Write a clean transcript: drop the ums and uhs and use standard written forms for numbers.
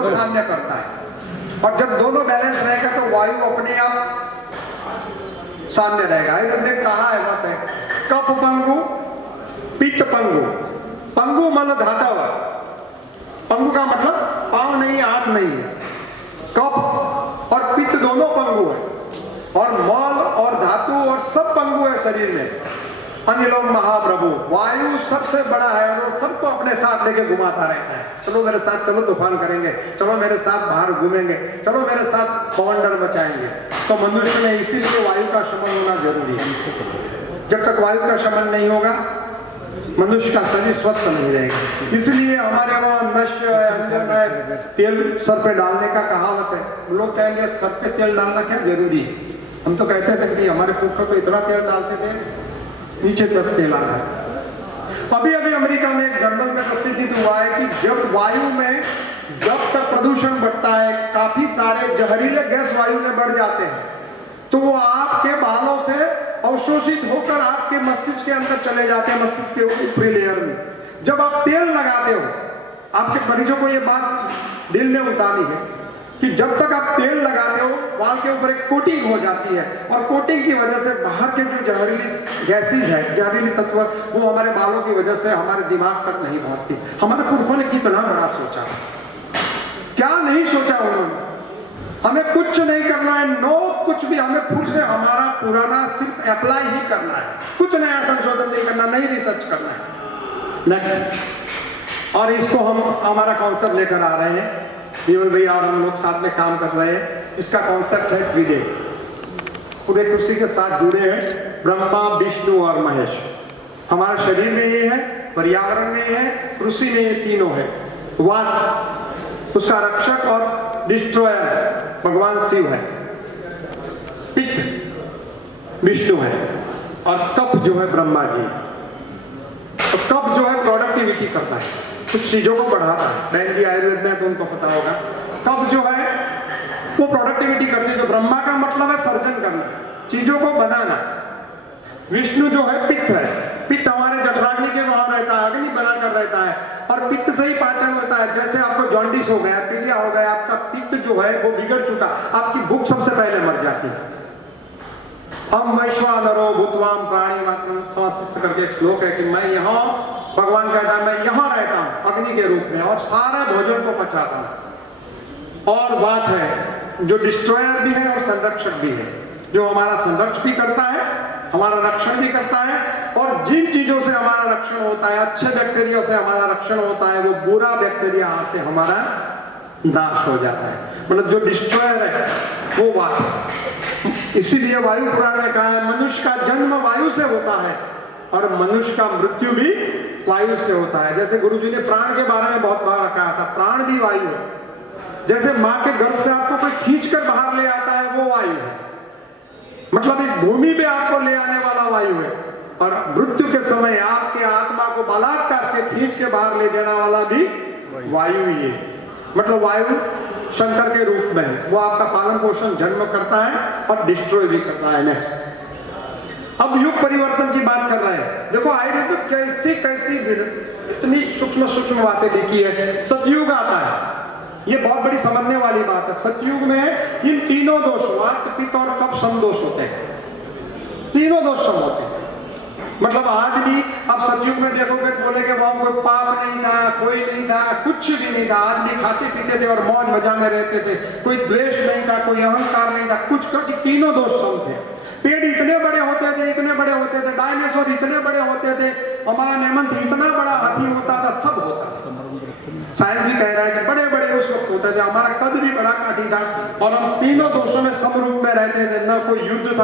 को साम्य करता है। और जब दोनों बैलेंस रहेगा तो वायु अपने आप सामने रहेगा। इन्होंने कहा है मत है कप पंगु पित्त पंगु, पंगु मल धातव। पंगु का मतलब पांव नहीं हाथ नहीं है, कप और पित्त दोनों पंगु है, और मल और धातु और सब पंगु है शरीर में। अनिलोम महाप्रभु, वायु सबसे बड़ा है और वो सबको अपने साथ लेके घुमाता रहता है। चलो मेरे साथ, चलो तूफान करेंगे, चलो मेरे साथ बाहर घूमेंगे, चलो मेरे साथ बवंडर मचाएंगे। तो मनुष्य में इसीलिए वायु का शमन होना जरूरी है। जब तक वायु का शमन नहीं होगा मनुष्य का शरीर स्वस्थ नहीं रहेगा। इसलिए हमारे वहाँ नश्य तेल सर पे डालने का कहावत है। लोग कहेंगे सर पे तेल डालना क्या जरूरी है? हम तो कहते थे कि हमारे पुरखों तो इतना तेल डालते थे नीचे तक तेल आ रहा है। अभी अभी अमेरिका में एक जर्नल में प्रसिद्ध हुआ है कि जब वायु में जब तक प्रदूषण बढ़ता है, काफी सारे जहरीले गैस वायु में बढ़ जाते हैं, तो वो आपके बालों से अवशोषित होकर आपके मस्तिष्क के अंदर चले जाते हैं, मस्तिष्क के ऊपरी लेयर में। जब आप तेल लगाते हो, आपके मरीजों को ये बात दिल में उतारनी है कि जब तक आप तेल लगाते हो बाल के ऊपर एक कोटिंग हो जाती है, और कोटिंग की वजह से बाहर के जो जहरीली गैसेज है, जहरीली तत्व, वो हमारे बालों की वजह से हमारे दिमाग तक नहीं पहुंचती। हमारे पुरखों ने कितना बड़ा सोचा, क्या नहीं सोचा उन्होंने। हमें कुछ नहीं करना है, नो कुछ भी, हमें फिर से हमारा पुराना सिर्फ अप्लाई ही करना है, कुछ नया संशोधन नहीं करना, नहीं रिसर्च करना है। नेक्स्ट, और इसको हम हमारा कॉन्सेप्ट लेकर आ रहे हैं केवल भैया और हम लोग साथ में काम कर रहे हैं। इसका कॉन्सेप्ट है त्रिदेव, पूरे कुर्सी के साथ जुड़े हैं ब्रह्मा विष्णु और महेश। हमारे शरीर में ये है, पर्यावरण में ये है, कृषि में ये तीनों है। वात उसका रक्षक और डिस्ट्रॉयर भगवान शिव है, पित्त विष्णु है, और कफ जो है ब्रह्मा जी। तो कफ जो है प्रोडक्टिविटी करता है, कुछ चीजों को बढ़ाता है। बहन जी आयुर्वेद में तो उनको पता होगा, कफ जो है वो प्रोडक्टिविटी करती है। तो ब्रह्मा का मतलब है सर्जन करना, चीजों को बनाना। विष्णु जो है पित्त है, पित्त हमारे जठराग्नि के वहां रहता है, अग्नि बनाकर रहता है, और पित्त से ही पाचन होता है। जैसे आपको जॉन्डिस हो गया, पीलिया हो गया, आपका पित्त जो है वो बिगड़ चुका, आपकी भूख सबसे पहले मर जाती है। हम वैश्वानरो भूतवाम प्राणी मात्र समासिष्ट करके एक श्लोक है कि मैं यहाँ, भगवान कहता है मैं यहाँ रहता हूँ अग्नि के रूप में और सारे भोजन को पचाता हूँ। और बात है जो डिस्ट्रॉयर भी है और संरक्षक भी है, जो हमारा संरक्षण भी करता है, हमारा रक्षण भी करता है। और जिन चीजों से हमारा रक्षण होता है, अच्छे बैक्टीरिया से हमारा रक्षण होता है, वो बुरा बैक्टीरिया से हमारा नाश हो जाता है। मतलब जो डिस्ट्रॉयर है वो वायु। इसीलिए वायु पुराण में कहा है मनुष्य का जन्म वायु से होता है और मनुष्य का मृत्यु भी वायु से होता है। जैसे गुरुजी ने प्राण के बारे में बहुत बार कहा था, प्राण भी वायु है। जैसे माँ के गर्भ से आपको कोई खींचकर बाहर ले आता है, वो वायु है। मतलब इस भूमि पे आपको ले आने वाला वायु है, और मृत्यु के समय आपके आत्मा को बलात्कार के खींच के बाहर ले जाने वाला भी वायु ही है। मतलब वायु शंकर के रूप में है, वो आपका पालन पोषण जन्म करता है और डिस्ट्रॉय भी करता है। नेक्स्ट, अब युग परिवर्तन की बात कर रहे हैं। देखो आयुर्वेद में कैसी कैसी इतनी सूक्ष्म सूक्ष्म बातें लिखी है। सतयुग आता है, ये बहुत बड़ी समझने वाली बात है। सतयुग में इन तीनों दोष, वात पित्त और कफ समदोष होते हैं, तीनों दोष सम होते हैं। मतलब आज भी आप सतयुग में देखोगे तो बोलेंगे वहां कोई पाप नहीं था, कोई नहीं था, कुछ भी नहीं था। आदमी खाते पीते थे और मौज मजा में रहते थे, कोई द्वेष नहीं था, कोई अहंकार नहीं था, कुछ करके तीनों दोष सम थे। पेड़ इतने बड़े होते थे, इतने बड़े होते थे, डायनासोर इतने बड़े होते थे, हमारा नेमंथ इतना बड़ा हाथी होता था, सब होता था। साइंस भी कह रहा है कि बड़े बड़े उस वक्त होते थे, हमारा कद भी बड़ा काठी था, और हम तीनों दोषों में समरूप में रहते थे। न कोई युद्ध था,